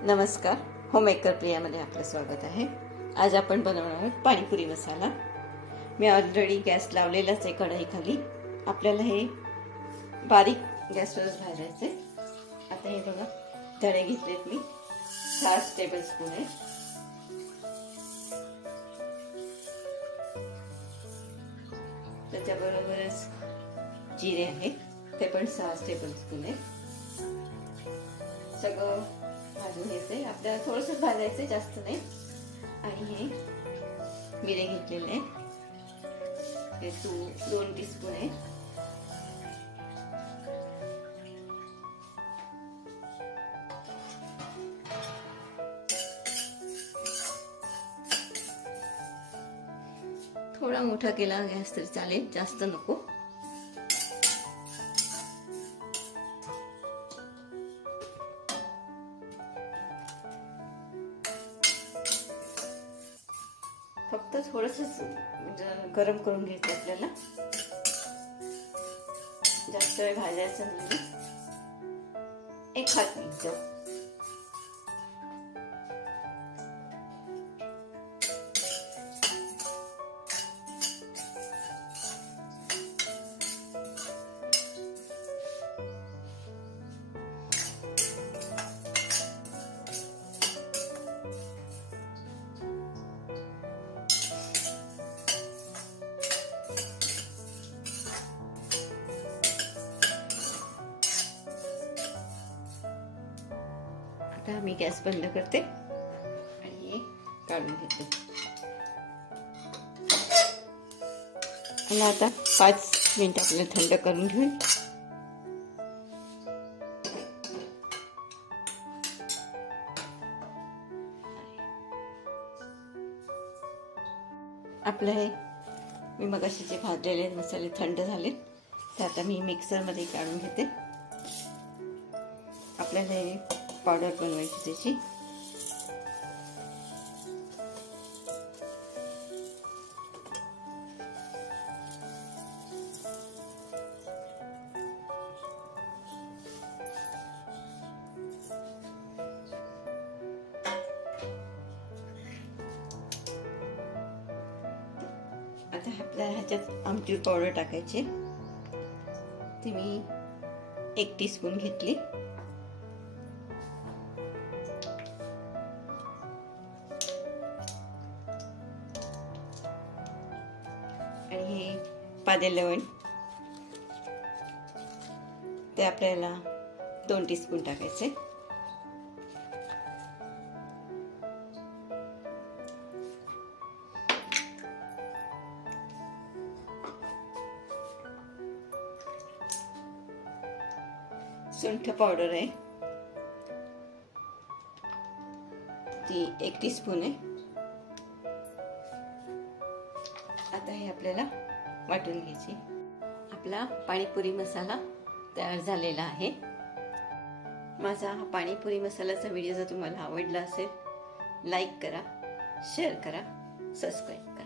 नमस्कार, होममेकर प्रियामध्ये आपलं स्वागत आहे। आज आपण बनवणार आहोत पाणीपुरी मसाला। मी ऑलरेडी गॅस लावलेलाच आहे कढईखाली। आपल्याला हे बारीक गॅसवरच भाजायचे। आता हे बघा, धणे घेतलेत मी 6 टेबलस्पून आहे। त्याच्याबरोबरच जिरे आहे, ते पण 6 टेबलस्पून आहे। सगळं भाजून घ्यायचंय। आपल्याला थोडंसं भाजायचंय, जास्त नाही। आणि हे मिरे घेतलेले हे 2 टीस्पून आहे। थोडा मोठा केला गॅस तरी चालेल, जास्त नको। फक्त थोडंसं गरम करून घ्यायचं आपल्याला, जास्त वेळ भाजायचं नाही। एक हात घ्यायचं। आता मी गॅस बंद करते आणि काढून घेते। आणि आता 5 मिनिट आपल्याला थंड करून घेऊ। आपलं हे मी मगाशी जे भाजलेले मसाले थंड झाले, ते आता मी मिक्सर मध्ये काढून घेते। आपल्याला हे पावडर बनवायची त्याची। आता आपल्या ह्याच्यात आमचूर पावडर टाकायची। ती मी 1 टीस्पून घेतली। आणि हे पादे लवण, ते आपल्याला 2 टीस्पून टाकायचे। सुंठ पावडर आहे, ती 1 टीस्पून आहे। आता हे आपल्याला वाटून घ्यायची। आपला पाणीपुरी मसाला तयार झालेला आहे। माझा हा पाणीपुरी मसाल्याचा व्हिडिओ जर तुम्हाला आवडला असेल, लाईक करा, शेअर करा, सबस्क्राईब करा।